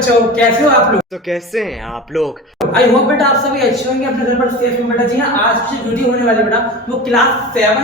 बच्चों, कैसे हो आप लोग? तो कैसे हैं आप लोग? आई होप बेटा आप सभी अच्छे होंगे, अपने घर पर सेफ होंगे बेटा। जी हाँ, आज की जो वीडियो होने वाली बेटा वो क्लास 7,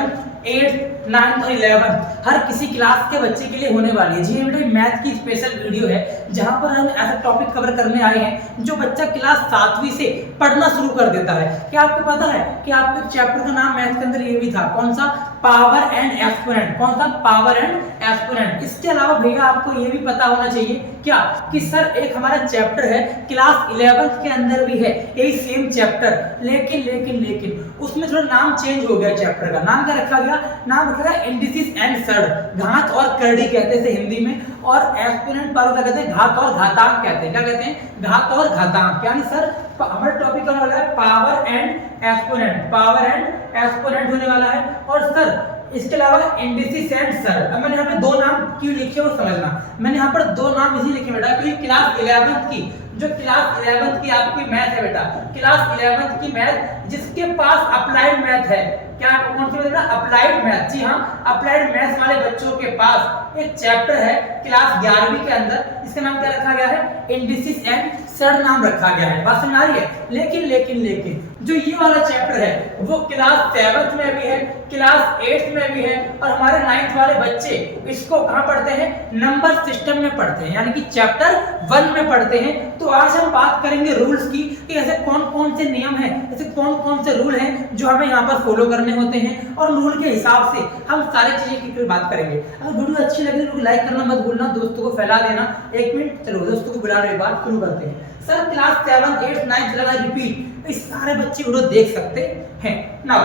8, 9 और 11 हर किसी क्लास के बच्चे के लिए होने वाली है। जी हाँ बेटा, मैथ की स्पेशल वीडियो है जहां पर हम ऐसा टॉपिक कवर करने आए हैं जो बच्चा क्लास 7वीं से पढ़ना शुरू कर देता है। क्या आपको पता है कि आपके चैप्टर का नाम मैथ के अंदर ये भी था, कौन सा? Power and exponent. कौन सा? Power and exponent. इसके अलावा भैया आपको ये भी पता होना चाहिए क्या कि सर एक हमारा चैप्टर है क्लास 11 के अंदर भी है यही सेम चैप्टर, लेकिन उसमें थोड़ा नाम चेंज हो गया। चैप्टर का नाम क्या रखा गया? नाम रखा गया इंडिसेस एंड सड, घात और करड़ी कहते हैं हिंदी में, और एक्सपोनेंट पावर क्या कहते हैं? घात और घातांक कहते हैं। क्या कहते हैं? घात और घातांक। यानी सर हमारा टॉपिक होने वाला है power and exponent, power and exponent होने वाला है। और सर इसके अलावा इंडिसेस एंड सर। अब मैंने यहाँ पे दो नाम क्यों लिखे वो समझना। मैंने यहाँ पर दो नाम इसलिए लिखे बेटा क्योंकि क्लास 11 की जो क्लास 11 की आपकी मैथ है बेटा, क्लास 11 की मैथ जिसके पास अप्लाइड मैथ है, क्या कौन सी बेटा? Applied math. जी हाँ, अप्लाइड मैथ वाले बच्चों के पास एक चैप्टर है क्लास 11वीं के अंदर, इसका नाम क्या रखा गया है? इंडिसेस एंड सर नाम रखा गया है। बात समझ आ रही है? लेकिन जो ये वाला चैप्टर है वो क्लास 7 में भी है, क्लास 8 में भी है, और हमारे 9th वाले बच्चे इसको कहां पढ़ते हैं? नंबर सिस्टम में पढ़ते हैं, यानी कि चैप्टर 1 में पढ़ते हैं। तो आज हम बात करेंगे रूल्स की कि ऐसे कौन-कौन से नियम हैं, ऐसे कौन-कौन से रूल हैं जो हमें यहाँ पर फॉलो करने होते हैं, और रूल के हिसाब से हम सारी चीजें की बात करेंगे। अगर वीडियो अच्छी लगे तो लाइक करना मत भूलना, दोस्तों को फैला देना। एक मिनट, चलो दोस्तों को बुला रहे, बात शुरू करते हैं। सर क्लास 7, 8, 9 लगा रिपीट, इस सारे बच्चे वीडियो देख सकते हैं। नाउ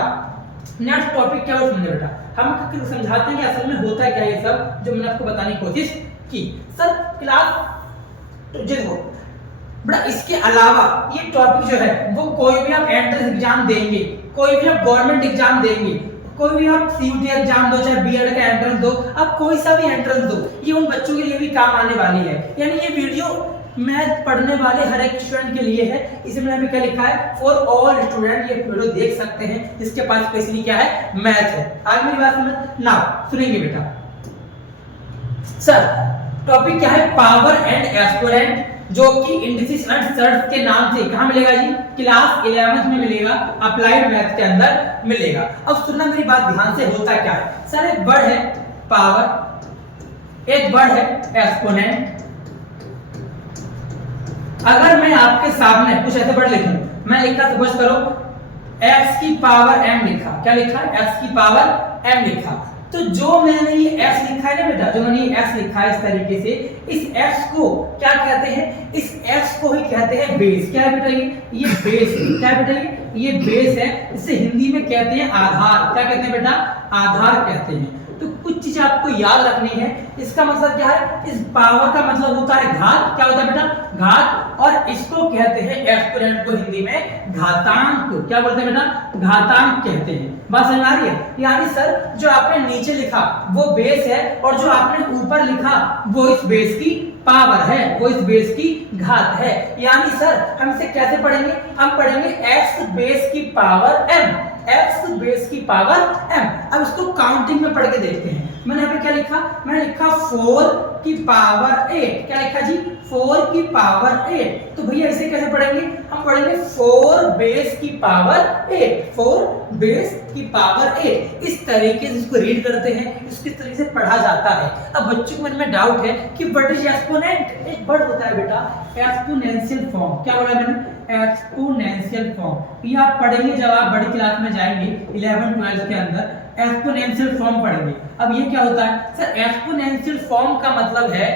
नेक्स्ट टॉपिक क्या है समझे बेटा, हम समझाते हैं कि असल में होता है क्या ये सब जो मैंने आपको बताने की कोशिश की। सर क्लास देखो बेटा, इसके अलावा ये टॉपिक जो है वो कोई भी आप एंट्रेंस एग्जाम देंगे, कोई भी आप गवर्नमेंट एग्जाम देंगे, कोई भी आप सीयूटी एग्जाम दो, चाहे बीएड का एंट्रेंस दो, आप कोई सा भी एंट्रेंस दो, ये उन बच्चों के लिए भी काम आने वाली है। यानी ये वीडियो मैथ पढ़ने वाले हर एक स्टूडेंट के लिए है। इसमें मैंने क्या लिखा है? For all student. ये वीडियो देख सकते हैं जिसके पास स्पेशली क्या है? मैथ है। आज मेरी बात समझ ना सुनेंगे बेटा। सर टॉपिक क्या है? पावर एंड एक्सपोनेंट, जो कि इंडिसेस एंड सर्ट्स के नाम से कहां मिलेगा जी? क्लास 11 में मिलेगा, अप्लाइड मैथ के अंदर मिलेगा। अब सुनना मेरी बात ध्यान से, होता क्या है? सर एक वर्ड है पावर, एक वर्ड है एक्सपोनेंट। अगर मैं आपके सामने कुछ ऐसे वर्ड लिखूं, मैं लिखा सपोज करो x की पावर m लिखा, क्या लिखा? x की पावर m लिखा, तो जो मैंने ये x लिखा है ना बेटा, जो मैंने ये x लिखा है इस तरीके से, इस x को क्या कहते हैं? इस x को ही कहते हैं बेस। क्या है बेटा? ये बेस। क्या है बेटा? ये बेस है। इसे हिंदी में कहते हैं आधार। क्या कहते हैं बेटा? आधार कहते हैं। तो कुछ चीज आपको याद रखनी है। इसका मतलब क्या है? इस पावर का मतलब होता है घात। क्या होता है बेटा? घात। और इसको कहते हैं एक्सपोनेंट को हिंदी में घातांक। क्या बोलते हैं बेटा? घातांक कहते हैं। बात समझ आ रही है? यानी सर जो आपने नीचे लिखा वो बेस है, और जो आपने ऊपर लिखा वो इस बेस की पावर है, वो इस बेस की घात है। यानी सर हम इसे कैसे पढ़ेंगे? हम पढ़ेंगे x बेस की पावर m, x बेस की पावर m। अब इसको काउंटिंग में पढ़ के देखते हैं। मैंने यहाँ पे क्या लिखा? मैंने लिखा 4 की पावर 8। क्या लिखा जी? 4 की पावर 8। तो भैया इसे कैसे पढ़ेंगे? हम पढ़ेंगे 4 बेस की पावर 8, 4 बेस की पावर 8। इस तरीके से इसको रीड करते हैं, इसके तरीके से पढ़ा जाता है। अब बच्चों के मन में डाउट है कि व्हाट इज एक्सपोनेंट? एक वर्ड होता है बेटा एक्सपोनेंशियल फॉर्म। क्या बोला मैंने? Exponential form. ये आप पढ़ेंगे जब आप बड़ी क्लास में जाएंगे 11, 12 के अंदर, एक्सपोनेंशियल फॉर्म पढ़ेंगे। अब ये क्या होता है? सर एक्सपोनेंशियल फॉर्म का मतलब है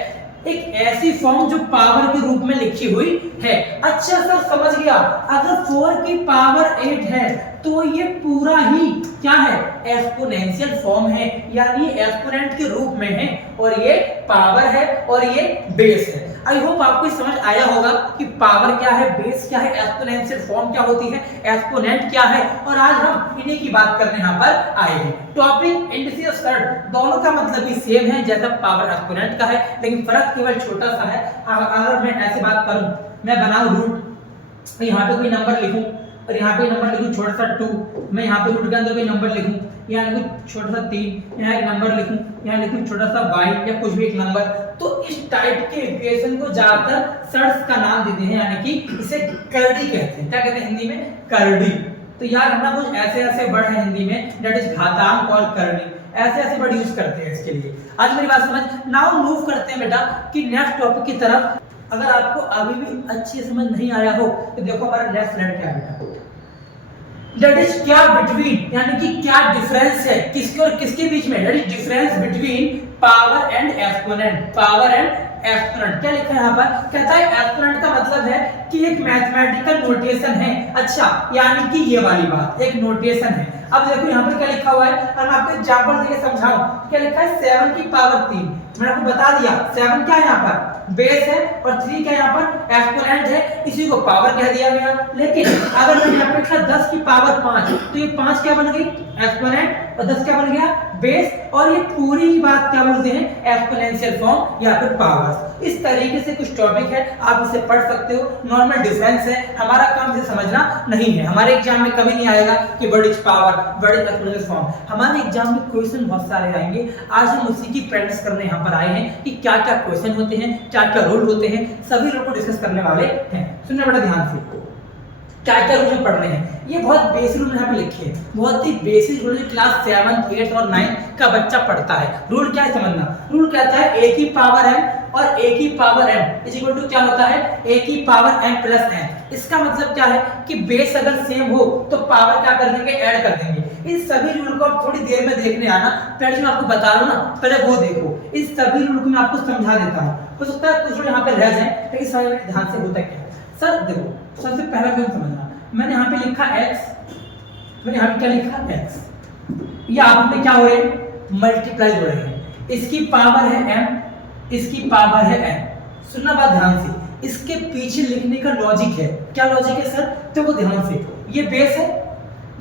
एक ऐसी फॉर्म जो पावर के रूप में लिखी हुई है। अच्छा सर समझ गया, अगर 4 की पावर 8 है तो ये पूरा ही क्या है? एक्सपोनेंशियल फॉर्म है, यानी एक्सपोनेंट के रूप में है, और ये पावर है और ये बेस है। आई होप आपको समझ आया होगा कि पावर क्या है, बेस क्या है, एक्सपोनेंशियल फॉर्म क्या होती है, एक्सपोनेंट क्या है, और आज हम इन्हीं की बात करने यहाँ पर आए हैं। टॉपिक इंडिसेस और सर्ट दोनों का मतलब भी सेम है जैसा पावर एक्सपोनेंट का है, लेकिन फर्क केवल छोटा सा है। अगर मैं ऐसे बात करूं, मैं बनाऊं रूट, यहाँ पे कोई नंबर लिखूं और यहाँ पे नंबर लिखूं छोटा सा 2, मैं यहाँ पे रूट के अंदर कोई नंबर लिखूं, यहाँ लिखूं छोटा सा 3, यहाँ एक नंबर लिखूं, यहाँ लिखूं छोटा सा y या कुछ भी एक नंबर, तो इस टाइप के इक्वेशन को ज्यादातर सर्ट्स का नाम देते हैं, यानी कि इसे करड़ी कहते हैं। क्या कहते हैं हिंदी में? करड़ी। तो यार हम ना कुछ ऐसे ऐसे वर्ड है हिंदी में, दैट इज घातांक और करड़ी, ऐसे ऐसे वर्ड यूज करते हैं इसके लिए। आज मेरी बात समझ। नाउ मूव करते हैं बेटा कि नेक्स्ट टॉपिक की तरफ। अगर आपको अभी भी अच्छी समझ नहीं आया हो तो देखो हमारा नेक्स्ट स्लाइड क्या है बेटा, दैट इज क्या बिटवीन, यानी कि क्या डिफरेंस है किसके और किसके बीच में, that is difference between power and exponent. Power and exponent क्या लिखा है यहाँ पर? कहता है एक्सपोनेंट का मतलब है कि एक मैथमेटिकल नोटेशन है। अच्छा, यानी कि ये वाली बात एक नोटेशन है। अब देखो यहाँ पर क्या लिखा हुआ है, और मैं आपको एग्जांपल देके समझाऊं। क्या लिखा है? 7 की पावर 3। मैंने आपको बता दिया 7 क्या है यहाँ पर? बेस है, और 3 क्या यहाँ पर? एक्सपोनेंट है, इसी को पावर कह दिया गया। लेकिन अगर मैंने यहाँ पे लिखा 10 की पावर 5, तो ये 5 क्या बन गई? एक्सपोनेंट, और 10 क्या बन गया? बेस, और ये पूरी बात क्या बोलते हैं? एक्सपोनेंशियल फॉर्म या फिर पावर्स। इस तरीके से कुछ टॉपिक है, आप इसे पढ़ सकते हो। नॉर्मल डिफरेंस है, हमारा काम इसे समझना नहीं है। हमारे एग्जाम में कभी नहीं आएगा कि what is power, what is exponential form. हमारे एग्जाम में क्वेश्चन बहुत सारे आएंगे। आज हम उसी की प्रैक्टिस करने यहाँ पर आए हैं कि क्या क्या क्वेश्चन होते हैं, क्या क्या रूल होते हैं, सभी रूल को डिस्कस करने वाले हैं। सुनना बड़ा ध्यान से, क्या क्या रूल पढ़ने हैं। ये बहुत बेसिक रूल यहाँ पे लिखे हैं, बहुत ही बेसिक रूल क्लास 7, 8 और 9 का बच्चा पढ़ता है। रूल क्या है समझना। रूल कहता है a की पावर m और a की power m is equal to क्या होता है? a की पावर m प्लस n। इसका मतलब क्या है कि बेस अगर सेम हो तो पावर क्या कर देंगे? ऐड कर देंगे। इन सभी रूल को आप थोड़ी देर में देखने आना, पहले मैं आपको बता रहा हूँ ना, पहले वो देखो। इस सभी रूल को मैं आपको समझा देता हूँ। हो सकता है कुछ लोग यहाँ पे रह जाए, लेकिन समझ में ध्यान से होता क्या है। सर देखो, सबसे पहला क्वेश्चन समझना। मैंने यहाँ पे लिखा x, मैंने यहाँ पे क्या लिखा? x। ये आपस में क्या हो रहे हैं? मल्टीप्लाई हो रहे हैं। इसकी पावर है m, इसकी पावर है n। सुनना बात ध्यान से, इसके पीछे लिखने का लॉजिक है। क्या लॉजिक है सर? तो वो ध्यान से, ये बेस है,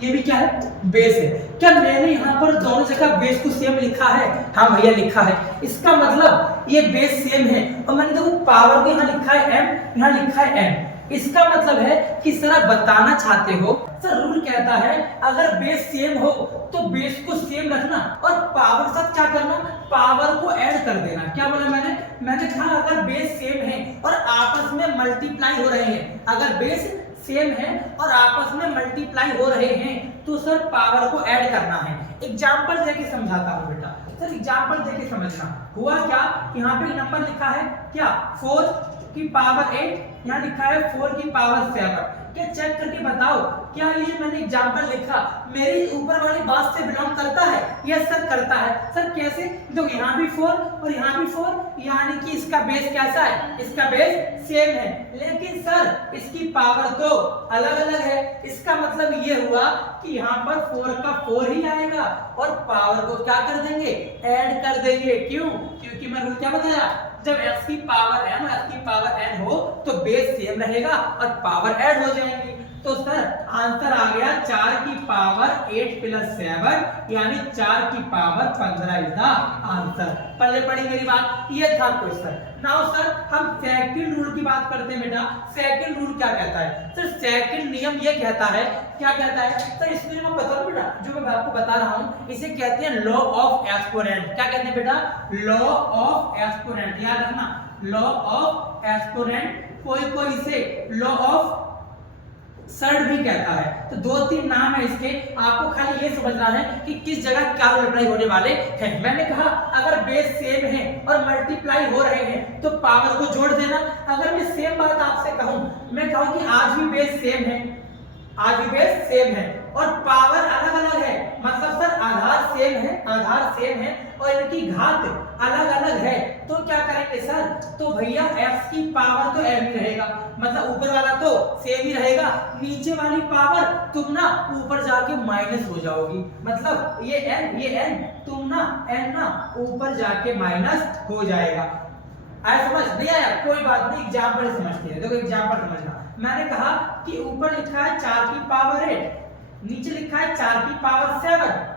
ये भी क्या है? बेस है। क्या मैंने यहाँ पर दोनों जगह बेस को सेम लिखा है? हाँ भैया लिखा है। इसका मतलब ये बेस सेम है, और मैंने देखो पावर को यहाँ लिखा है m, यहाँ लिखा है n। इसका मतलब है कि सर आप बताना चाहते हो, सर रूल कहता है अगर बेस सेम हो तो बेस को सेम रखना और पावर साथ क्या करना? पावर को ऐड कर देना। क्या बोला मैंने कहा अगर बेस सेम है और आपस में मल्टीप्लाई हो रहे हैं, अगर बेस सेम है और आपस में मल्टीप्लाई हो रहे हैं तो सर पावर को ऐड करना है। एग्जांपल देके समझाता हूं बेटा। सर एग्जांपल देके समझना। हुआ क्या? यहाँ पे नंबर लिखा है क्या? 4 की पावर 8, यहाँ लिखा है 4 की पावर 7। क्या चेक करके बताओ, क्या ये जो मैंने एग्जांपल लिखा मेरी ऊपर वाली बात से बिलोंग करता है? यस सर करता है। सर कैसे? देखो यहाँ भी 4 और यहाँ भी 4, यानी कि इसका बेस कैसा है? इसका बेस सेम है, लेकिन सर इसकी पावर तो अलग अलग है। इसका मतलब ये हुआ कि यहाँ पर 4 का 4 ही आएगा और पावर को क्या कर देंगे? ऐड कर देंगे। क्यों? क्योंकि मैं रूल क्या बताया, जब x की पावर m और x की पावर n हो तो बेस सेम रहेगा और पावर ऐड हो जाएंगी। तो सर आंसर आ गया 4 की पावर 8 प्लस 7, यानी 4 की पावर 15 इज द आंसर। पहले पढ़ी मेरी बात, ये था क्वेश्चन। नाउ सर हम सेकंड रूल की बात करते हैं बेटा। सेकंड रूल क्या कहता है? सर सेकंड नियम ये कहता है, क्या कहता है सर? इसमें मैं बता दूं बेटा, जो मैं आपको बता रहा हूं इसे कहते हैं लॉ ऑफ एक्सपोनेंट। क्या कहते हैं बेटा? Law of exponent. याद रखना, लॉ ऑफ एक्सपोनेंट। कोई इसे लॉ ऑफ सर्ड भी कहता है। तो 2-3 नाम है इसके, आपको खाली ये समझना है कि किस जगह क्या रूल अप्लाई होने वाले हैं। मैंने कहा अगर बेस सेम है और मल्टीप्लाई हो रहे हैं तो पावर को जोड़ देना। अगर मैं सेम बात आपसे कहूं, मैं कहूं कि आज भी बेस सेम है, आज भी बेस सेम है और पावर अलग अलग है, मतलब सर आधार सेम है और इनकी घात अलग अलग है, तो क्या करेंगे सर? तो भैया x की पावर तो m ही रहेगा, मतलब ऊपर वाला तो सेम ही रहेगा, नीचे वाली पावर तुम ना ऊपर जाके माइनस हो जाओगी, मतलब ये n तुम ना n ना ऊपर जाके माइनस हो जाएगा। आया समझ? नहीं आया? कोई बात नहीं, एग्जाम्पल समझते हैं। देखो एग्जाम्पल समझना। मैंने कहा कि ऊपर लिखा है 4 की पावर 8, नीचे लिखा है 4 की पावर 7,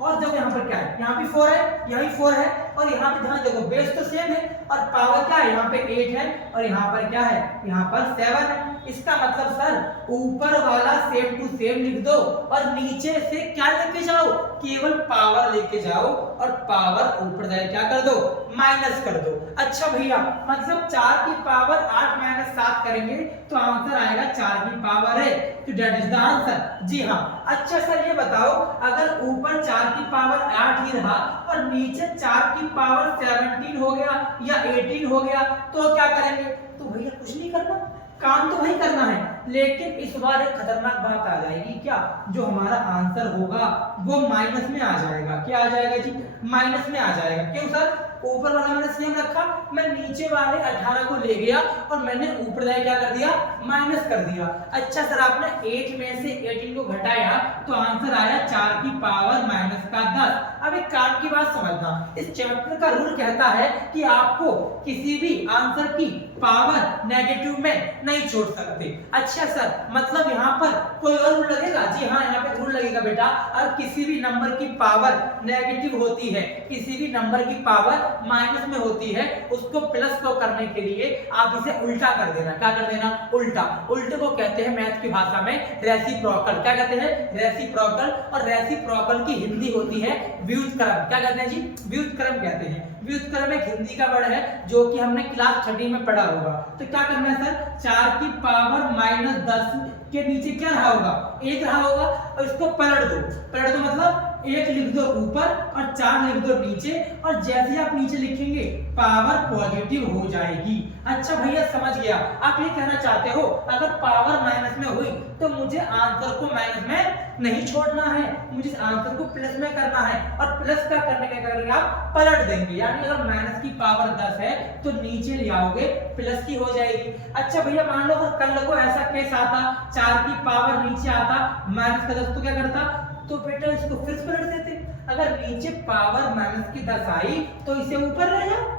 और देखो यहाँ पर क्या है? यहाँ भी 4 है, यहाँ भी 4 है, और यहाँ पे ध्यान देखो बेस तो सेम है और पावर क्या है? यहाँ पे 8 है और यहाँ पर क्या है? यहाँ पर 7 है। इसका मतलब सर ऊपर वाला सेम टू सेम लिख दो और नीचे से क्या लेके जाओ, केवल पावर लेके जाओ और पावर ऊपर जाए क्या कर दो, माइनस कर दो। अच्छा भैया मतलब 4 की पावर 8 माइनस 7 करेंगे तो आंसर आएगा 4 की पावर है, तो दैट इज द आंसर। जी हाँ। अच्छा सर ये बताओ अगर ऊपर 4 की पावर 8 ही रहा और नीचे 4 की पावर 17 हो गया या 18 हो गया तो क्या करेंगे? तो भैया कुछ नहीं करना, काम तो वही करना है, लेकिन इस बार एक खतरनाक बात आ जाएगी। क्या? जो हमारा आंसर होगा वो माइनस में आ जाएगा। क्या आ जाएगा जी? माइनस में आ जाएगा। क्यों सर? ऊपर वाला मैंने सेम रखा, मैं नीचे वाले 18 को ले गया और मैंने ऊपर जाके क्या कर दिया, माइनस कर दिया। अच्छा सर आपने 8 में से 18 को घटाया तो आंसर आया 4 की पावर माइनस का 10। अब एक काम की बात समझना, इस चैप्टर का रूल कहता है कि आपको किसी भी आंसर की पावर नेगेटिव में नहीं छोड़ सकते। अच्छा सर मतलब यहाँ पर कोई और रूल लगेगा? जी हाँ यहाँ पे रूल लगेगा बेटा, और किसी भी नंबर की पावर नेगेटिव होती है, किसी भी नंबर की पावर माइनस में होती है, उसको प्लस को करने के लिए आप इसे उल्टा कर देना। क्या कर देना? उल्टा। उल्टे को कहते हैं मैथ की भाषा में रेसिप्रोकल। क्या कहते हैं? रेसिप्रोकल। और रेसिप्रोकल की हिंदी होती है व्युत्क्रम। क्या कहते हैं जी? व्युत्क्रम कहते हैं। व्युत्क्रम एक हिंदी का वर्ड है जो कि हमने क्लास 30 में पढ़ा होगा। तो क्या करना है सर? 4 की पावर माइनस 10 के नीचे क्या रहा होगा? 1 रहा होगा और इसको पलट दो। पलट दो मतलब 1 लिख दो ऊपर और 4 लिख दो नीचे, और जैसे आप नीचे लिखेंगे पावर पॉजिटिव हो जाएगी। अच्छा भैया समझ गया। आप ये कहना चाहते हो अगर पावर माइनस में हुई तो मुझे आंसर को माइनस में नहीं छोड़ना है, मुझे आंसर को प्लस में करना है, और प्लस का करने का करेंगे आप पलट देंगे। यानी अगर माइनस की पावर 10 है तो नीचे ले आओगे प्लस की हो जाएगी। अच्छा भैया मान लो अगर कल को ऐसा केस आता 4 की पावर नीचे आता माइनस का 10 तो क्या करता? तो बेटा इसको फिर से पलट देते। अगर नीचे पावर माइनस की 10 आई तो इसे ऊपर ले जाओ,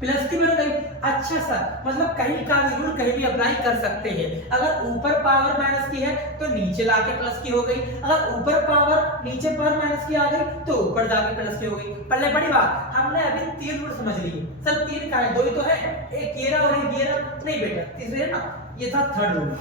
प्लस की बन गई। अच्छा सर मतलब कहीं का भी रूल कहीं भी अप्लाई कर सकते हैं। अगर ऊपर पावर माइनस की है तो नीचे लाके प्लस की हो गई, अगर ऊपर पावर नीचे पावर माइनस की आ गई तो ऊपर जाके प्लस की हो गई। पहले बड़ी बात हमने अभी 3 रूल समझ लिए। सर 3 का है, 2 ही तो है, एक ये रहा और एक ये रहा। नहीं बेटा तीसरे ना, ये था थर्ड रूल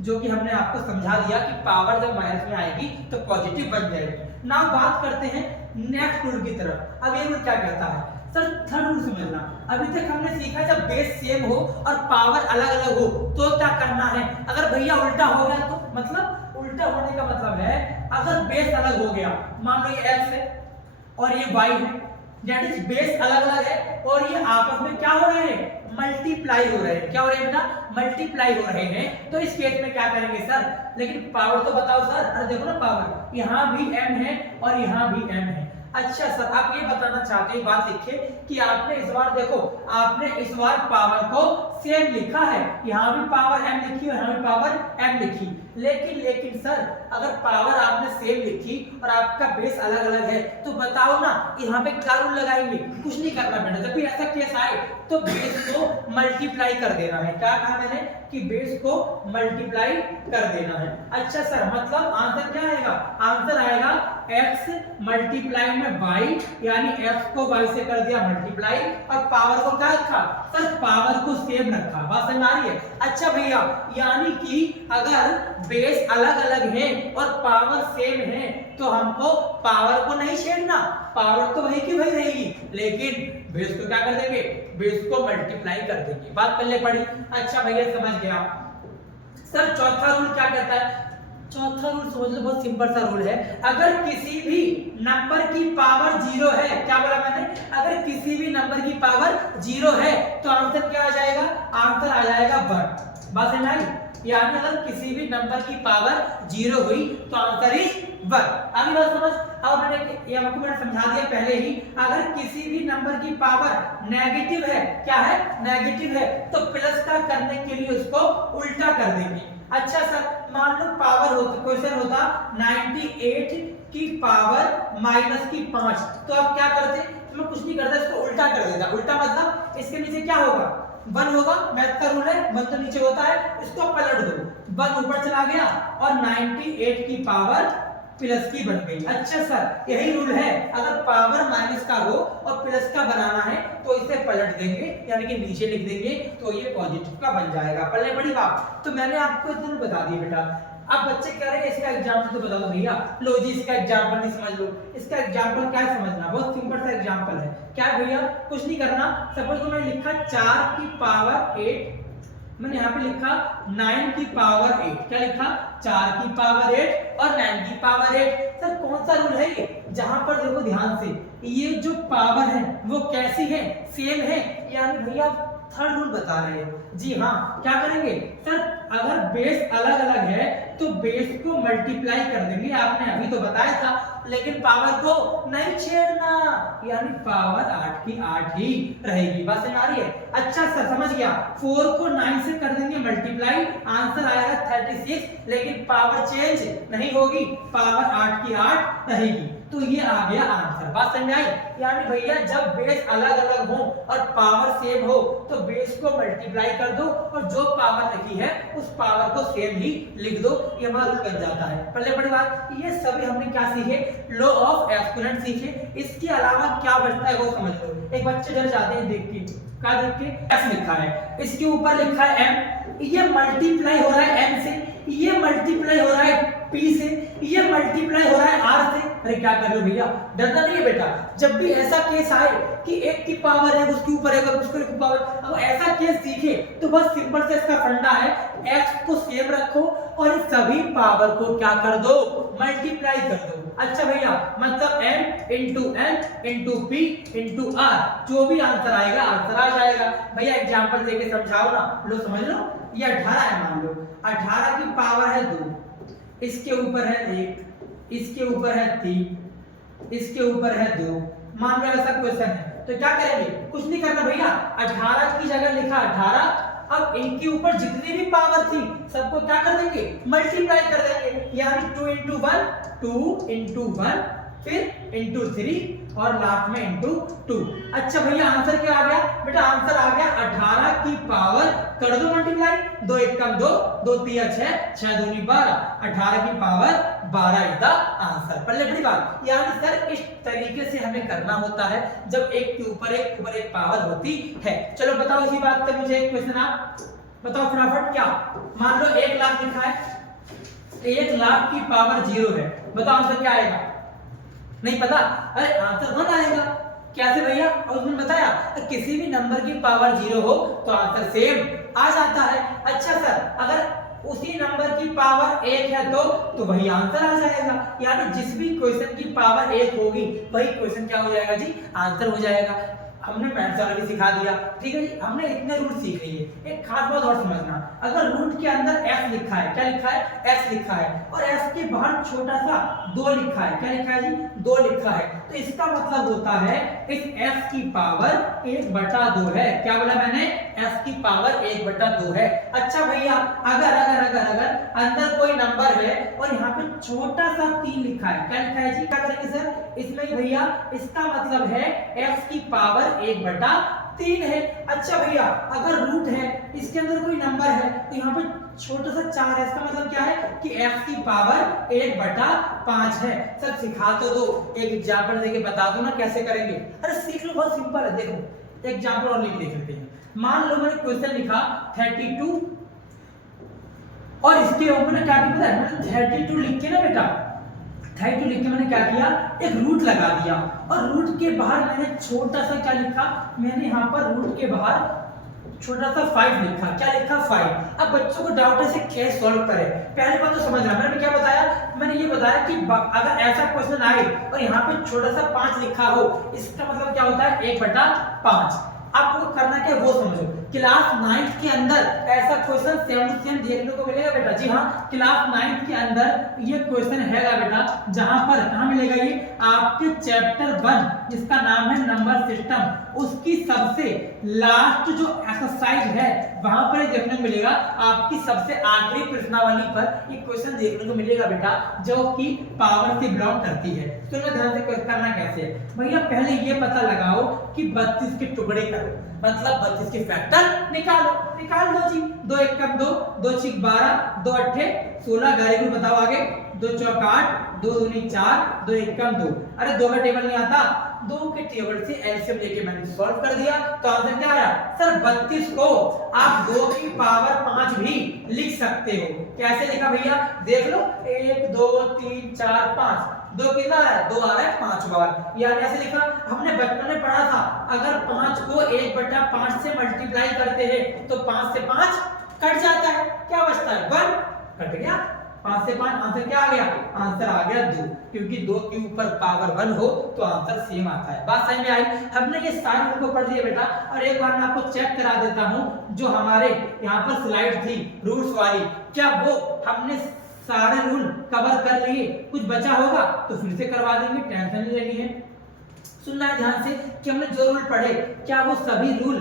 जो कि हमने आपको समझा दिया कि पावर जब माइनस में आएगी तो पॉजिटिव बन जाएगी। नाउ बात करते हैं नेक्स्ट रूल की तरफ। अब ये रूल क्या कहता है? सर थर्ड रूल समझना। अभी तक हमने सीखा जब बेस सेम हो और पावर अलग अलग हो तो क्या करना है। अगर भैया उल्टा हो गया तो मतलब उल्टा होने का मतलब है अगर बेस अलग हो गया, मान लो ये x है और ये y है, दैट इज बेस अलग अलग है और ये आपस में क्या हो रहे हैं? मल्टीप्लाई हो रहे हैं। क्या हो रहे हैं बेटा? मल्टीप्लाई हो रहे हैं। तो इस केस में क्या करेंगे सर? लेकिन पावर तो बताओ सर। अरे देखो ना पावर यहाँ भी m है और यहाँ भी m है। अच्छा सर आप ये बताना चाहते हैं, बात लिखे कि आपने इस बार देखो आपने इस बार पावर को सेम लिखा है, यहाँ भी पावर m लिखी और यहाँ भी पावर m लिखी, लेकिन सर अगर पावर आपने सेम लिखी और आपका बेस अलग अलग है तो बताओ ना यहाँ पे क्या रूल लगाएंगे? कुछ नहीं करना बेटा। जब भी ऐसा केस आए तो बेस को मल्टीप्लाई कर देना है। क्या कहा मैंने? कि बेस को मल्टीप्लाई कर देना है। अच्छा सर मतलब आंसर क्या आएगा? आंसर आएगा x मल्टीप्लाई में y, यानी x को y से कर दिया मल्टीप्लाई और पावर को क्या रखा? सर पावर को सेम रखा। बात समझ आ रही है? अच्छा भैया यानी कि अगर बेस अलग अलग है और पावर सेम है तो हमको पावर को नहीं छेड़ना, पावर तो वही की वही रहेगी, लेकिन बेस को क्या कर देंगे? बेस को मल्टीप्लाई कर देंगे। बात पहले पढ़ी। अच्छा भैया समझ गया। सर चौथा रूल क्या कहता है? चौथा रूल समझ लो, बहुत सिंपल सा रूल है। अगर किसी भी नंबर की पावर 0 है, क्या बोला मैंने? अगर किसी भी नंबर की पावर 0 है तो आंसर क्या आ जाएगा? आंसर आ जाएगा 1। बात समझ आई? यानी अगर किसी भी नंबर की पावर 0 हुई तो आंसर इज 1। आगे बात समझ। अब मैंने आपको समझा दिया पहले ही, अगर किसी भी नंबर की पावर नेगेटिव है, क्या है? नेगेटिव है, तो प्लस का करने के लिए उसको उल्टा कर देंगे। अच्छा सर मान लो पावर होता, क्वेश्चन होता 98 की पावर माइनस की 5, तो आप क्या करते? मैं कुछ नहीं करता, इसको उल्टा कर देता। उल्टा मतलब इसके नीचे क्या होगा? 1 होगा। मैथ का रूल है 1 तो नीचे होता है, इसको पलट दो, 1 ऊपर चला गया और 98 की पावर प्लस की बन गई। अच्छा सर यही रूल है, अगर पावर माइनस का हो और प्लस का बनाना है तो इसे पलट देंगे यानी कि नीचे लिख देंगे तो ये पॉजिटिव का बन जाएगा। पहले बड़ी बात तो मैंने आपको इतना बता दिया बेटा। अब बच्चे कह रहे हैं इसका एग्जांपल तो बता दो भैया। लो जी इसका एग्जांपल नहीं समझ लो। इसका एग्जांपल क्या है समझना, बहुत सिंपल सा एग्जांपल है। क्या है भैया, कुछ नहीं करना। सपोज तो मैंने लिखा 4 की पावर 8, मैंने यहाँ पे लिखा 9 की पावर 8। क्या लिखा, 4 की पावर 8 और 9 की पावर 8। सर कौन सा रूल है ये? जहां पर देखो ध्यान से, ये जो पावर है वो कैसी है, सेम है, यानी भैया थर्ड रूल बता रहे हैं। जी हाँ, क्या करेंगे सर, अगर बेस अलग अलग है तो बेस को मल्टीप्लाई कर देंगे। आपने अभी तो बताया था, लेकिन पावर को नहीं छेड़ना, यानी पावर 8 की 8 ही रहेगी। बात समझ आ रही है? अच्छा सर समझ गया। 4 को 9 से कर देंगे मल्टीप्लाई, आंसर आएगा 36, लेकिन पावर चेंज नहीं होगी, पावर 8 की 8 रहेगी। तो ये आ गया आंसर। बात समझ आई? यानी भैया जब बेस अलग अलग हो और पावर सेम हो तो बेस को मल्टीप्लाई कर दो और जो पावर लिखी है उस पावर को सेम ही लिख दो, ये हमारा रूल बन जाता है। पहले बड़ी बात, ये सभी हमने क्या सीखे, लॉ ऑफ एक्सपोनेंट सीखे। इसके अलावा क्या बचता है वो समझ लो। एक बच्चे डर जाते हैं देख के, क्या देख के, एफ लिखा है, इसके ऊपर लिखा है एम, ये मल्टीप्लाई हो रहा है एम से, ये मल्टीप्लाई हो रहा है पी से, ये मल्टीप्लाई हो रहा है आर से। अरे क्या कर रहे हो भैया, डरना नहीं है बेटा। जब भी ऐसा केस आए कि एक की पावर है उसके ऊपर है उसके पावर, अब ऐसा केस सीखे तो बस सिंपल से इसका फंडा है, x को सेम रखो और इस सभी पावर को क्या कर दो, मल्टीप्लाई कर दो। अच्छा भैया, मतलब m into n into p into r, जो भी आंसर आएगा आंसर आ जाएगा। भैया एग्जांपल देके समझाओ ना। लो समझ लो, ये 18 है, मान लो 18 की पावर है 2, इसके ऊपर है 1, इसके ऊपर है 3, इसके ऊपर है 2। मान लो ऐसा क्वेश्चन है तो क्या करेंगे, कुछ नहीं करना भैया, 18 की जगह लिखा 18, अब इनके ऊपर जितनी भी पावर थी सबको क्या कर देंगे, मल्टीप्लाई कर देंगे, यानी 2 इंटू 1, फिर इंटू 3 और लास्ट में इंटू 2। अच्छा भैया आंसर क्या आ गया बेटा, आंसर आ गया 18 की पावर, कर दो मल्टीप्लाई, 2 1 कम 2, 2 3 6, 6 2 12, 18 की पावर 12 इज द आंसर। पहले बड़ी बात, यानी सर इस तरीके से हमें करना होता है जब एक के ऊपर एक पावर होती है। चलो बताओ इसी बात पे मुझे एक क्वेश्चन आप बताओ फटाफट। क्या, मान लो 1 लाख लिखा है, 1 लाख की पावर 0 है, बताओ आंसर क्या आएगा, नहीं पता? अरे आंसर 1 आएगा। कैसे भैया, और उसने बताया किसी भी नंबर की पावर 0 हो तो आंसर सेम आ जाता है। अच्छा सर, अगर उसी नंबर की पावर 1 है तो वही आंसर आ जाएगा, यानी जिस भी क्वेश्चन की पावर 1 होगी वही क्वेश्चन क्या हो जाएगा जी, आंसर हो जाएगा। हमने मैथ्स वाला भी सिखा दिया, ठीक है जी। हमने इतने रूल सीख लिए। एक खास बात और समझना, अगर रूट के अंदर s लिखा है, क्या लिखा है, s लिखा है, और s के बाहर छोटा सा 2 लिखा है, क्या लिखा है जी, 2 लिखा है, तो इसका मतलब होता है इस s की पावर 1/2 है। क्या बोला मैंने, s की पावर 1/2 है। अच्छा भैया, अगर अगर अगर अगर अंदर कोई नंबर है और यहाँ पे छोटा सा 3 लिखा है, क्या लिखा है जी, क्या करेंगे सर, इसमें भैया इसका मतलब है x की पावर 1/3 है। अच्छा भैया, अगर रूट है, इसके अंदर कोई नंबर है तो यहाँ पे छोटा सा 4 है, इसका मतलब क्या है कि x की पावर 1/5 है। सर सिखा तो दो, एक एग्जांपल देके बता दो ना कैसे करेंगे। अरे सीख लो, बहुत सिंपल है। देखो एग्जांपल और लिख लेते हैं। मान लो मैंने क्वेश्चन लिखा 32 और इसके ऊपर मैंने क्या किया, मैंने 32 लिख के ना बेटा, 32 लिख के मैंने क्या किया, एक रूट लगा दिया और रूट के बाहर मैंने छोटा सा क्या लिखा, मैंने यहाँ पर रूट के बाहर छोटा सा 5 लिखा। क्या लिखा, 5। अब बच्चों को डाउट है कैसे सॉल्व करें। पहली बात तो समझना, मैंने क्या बताया, मैंने ये बताया कि अगर ऐसा क्वेश्चन आए और यहाँ पे छोटा सा 5 लिखा हो, इसका मतलब क्या होता है, 1/5। आपको करना क्या वो समझो। क्लास 9th के अंदर ऐसा क्वेश्चन सेम टू सेम देखने को मिलेगा बेटा। जी हाँ, क्लास 9th के अंदर ये क्वेश्चन हैगा बेटा, जहां पर कहां मिलेगा, ये आपके चैप्टर 1 जिसका नाम है नंबर सिस्टम, उसकी सबसे लास्ट जो एक्सरसाइज है वहां पर देखने को मिलेगा। आपकी सबसे आखिरी प्रश्नावली पर ये क्वेश्चन देखने को मिलेगा बेटा, जो कि पावर से बिलोंग करती है। तो मैं ध्यान से करना कैसे भैया, पहले ये पता लगाओ कि 32 के टुकड़े करो, मतलब 32 के फैक्टर निकाल लो जी। 2 1 कम 2, 2 6 12, 2 8 16, गाड़ी को बताओ आगे, 2 4 8, 2 दूनी 4, 2 1 कम 2। अरे 2 का टेबल नहीं आता, दो के टेबल से एलसीएम लेके मैंने सॉल्व कर दिया, तो आंसर क्या आया सर 32 को आप 2 की पावर 5 भी लिख सकते हो। कैसे लिखा भैया देख लो, 1 2 3 4 5, 2 कितना आ रहा है 2 आ रहा है 5 बार, यानी ऐसे लिखा। हमने बचपन में पढ़ा था अगर 5 को 1/5 से मल्टीप्लाई करते हैं तो 5 से 5 कट जाता है, क्या बचता है 1, कट गया 5 से 5, आंसर क्या आ गया, आंसर आ गया 2, क्योंकि 2 के ऊपर पावर 1 हो तो आंसर सेम आता है। बात समझ में आई? हमने ये सारे रूल को पढ़ लिया बेटा, और एक बार मैं आपको चेक करा देता हूं जो हमारे यहाँ पर स्लाइड थी रूल्स वाली, क्या वो हमने सारे रूल कवर कर लिए, कुछ बचा होगा तो फिर से करवा देंगे, टेंशन नहीं लेनी है। सुनना है ध्यान से कि हमने जो रूल पढ़े क्या वो सभी रूल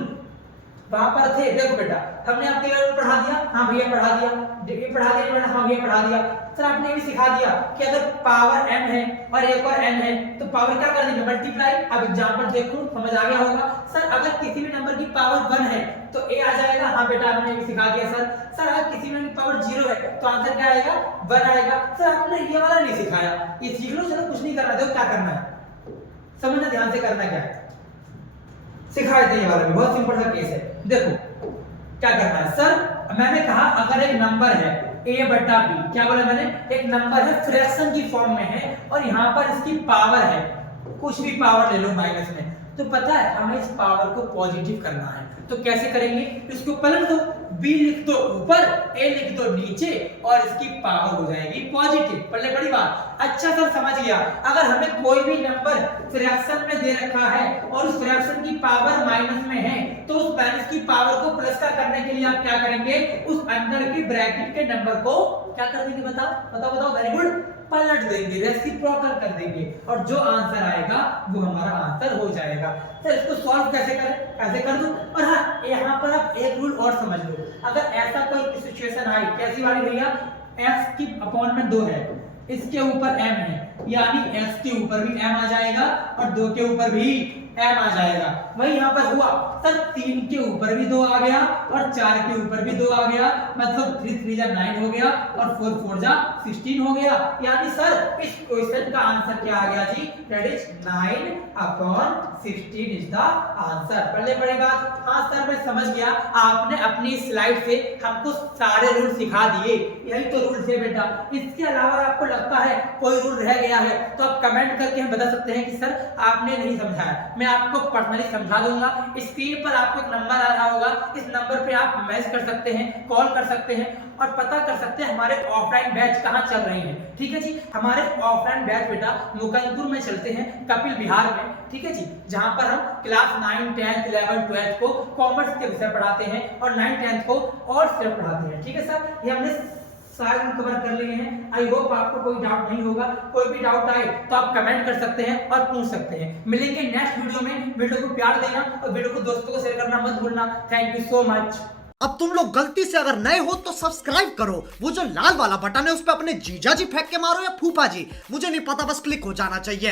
वहां पर थे। देखो बेटा हमने आपके रूल पढ़ा दिया, हाँ भैया पढ़ा दिया, ये पढ़ा दिया, हाँ भैया पढ़ा दिया। सर आपने ये भी सिखा दिया कि अगर पावर m है और एक और n है तो पावर क्या कर देंगे मल्टीप्लाई। अब एग्जांपल देखो समझ आ गया होगा। सर अगर किसी भी नंबर की पावर 1 है तो a आ जाएगा, हाँ बेटा आपने ये सिखा दिया। सर अगर किसी नंबर की पावर 0 है तो आंसर क्या आएगा 1 आएगा। सर आपने ये वाला नहीं सिखाया, ये सीख लो, चलो कुछ नहीं करना, देखो क्या करना है, समझना ध्यान से करना क्या है, सिखाए थे ये वाला भी, बहुत सिंपल सा केस है। देखो क्या करना है, सर मैंने कहा अगर एक नंबर है a/b, क्या बोला मैंने, एक नंबर है फ्रैक्शन की फॉर्म में है और यहाँ पर इसकी पावर है, कुछ भी पावर ले लो माइनस में, तो पता है हमें इस पावर को पॉजिटिव करना है। तो कैसे करेंगे, इसको पलट दो, b लिख दो ऊपर, a लिख दो नीचे और इसकी पावर हो जाएगी पॉजिटिव। पहले बड़ी बात, अच्छा सर समझ गया। अगर हमें कोई भी नंबर फ्रैक्शन में दे रखा है और उस फ्रैक्शन की पावर माइनस में है तो उस माइनस की पावर को प्लस का करने के लिए आप क्या करेंगे, उस अंदर की ब्रैकेट के नंबर को क्या कर देंगे, बताओ, वेरी गुड, पलट देंगे, रेसिप्रोकल कर देंगे और जो आंसर आएगा वो हमारा आंसर हो जाएगा। तो इसको सॉल्व कैसे करें, ऐसे कर दो। और हाँ यहाँ पर आप एक रूल और समझ लो, अगर ऐसा कोई सिचुएशन आई, कैसी वाली भैया, x की अपॉन में 2 है, इसके ऊपर m है, यानी x के ऊपर भी m आ जाएगा और 2 के ऊपर भी m आ जाएगा। वही यहाँ पर हुआ सर 3 के ऊपर भी 2 आ गया और 4 के ऊपर भी 2 आ गया, मतलब 3 3 जा 9 हो गया और 4 4 जा 16 हो गया। यानी सर इस क्वेश्चन का आंसर क्या आ गया जी, that is 9/16 is the answer. पहले बड़ी बात, हाँ सर मैं समझ गया, आपने अपनी स्लाइड से हमको सारे रूल सिखा दिए, यही तो रूल थे बेटा। इसके अलावा आपको लगता है कोई रूल रह गया है तो आप कमेंट करके हम बता सकते हैं कि सर आपने नहीं समझाया, मैं आपको पर्सनली समझा दूंगा। स्क्रीन पर आपको एक नंबर आ रहा होगा, इस नंबर पे आप मैसेज कर सकते हैं, कॉल कर सकते हैं और पता कर सकते हैं हमारे ऑफलाइन बैच कहाँ चल रहे हैं। ठीक है जी, हमारे ऑफलाइन बैच बेटा मुकंदपुर में चलते हैं, कपिल विहार में, ठीक है जी, जहां पर हम क्लास 9 10 11 12 को कॉमर्स के विषय पढ़ाते हैं और 9 10 को और सब्जेक्ट पढ़ाते हैं। ठीक है सर, ये हमने सारे कवर कर लिए हैं। आई होप आपको कोई डाउट नहीं होगा, कोई भी डाउट आए तो आप कमेंट कर सकते हैं और पूछ सकते हैं। मिलेंगे नेक्स्ट वीडियो में, वीडियो को प्यार देना और वीडियो को दोस्तों को शेयर करना मत भूलना। Thank you so much. अब तुम लोग गलती से अगर नए हो तो सब्सक्राइब करो, वो जो लाल वाला बटन है उस पर अपने जीजा जी फेंक के मारो या फूफा जी, मुझे नहीं पता, बस क्लिक हो जाना चाहिए।